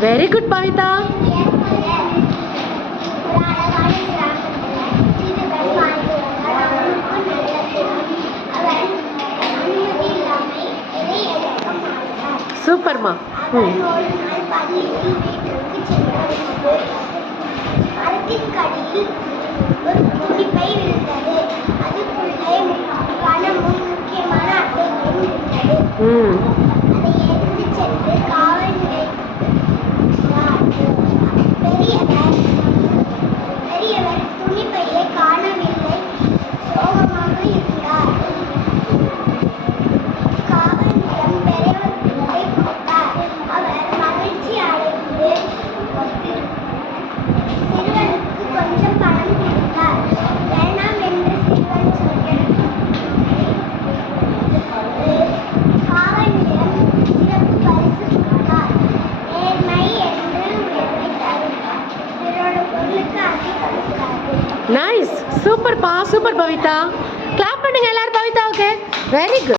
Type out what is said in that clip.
Very good Pavitha. சூப்பர்மா. ஒரு துணிப்பை விழுந்தது. அதுக்குள்ளே பணமும் முக்கியமான அட்டைகளும் இருந்தது. அதை எடுத்து சென்று காவல் நிலையத்திற்கு பெரியவர் துணிப்பையை காணவில்லை. சோகமாக இருந்தார். காவல் நிலையம் பெரியவர்களை கூப்பிட்டார். அவர் மகிழ்ச்சி அடைந்து சிறுவனுக்கு கொஞ்சம் பணம் கொடுத்தார். வேண்டாம் என்று சிறுவன் சொன்னார். காவல் நிலையம் சிறப்பு பரிசு கொடுத்தார். நேர்மை என்று உயர்வை தருவார். இவரோட பொருளுக்கு அதிகம் இருக்காது. நைஸ். சூப்பர் பா. சூப்பர் பவிதா. கிளாப் பண்ணுங்க எல்லாரும் பவிதாவுக்கு. Very good.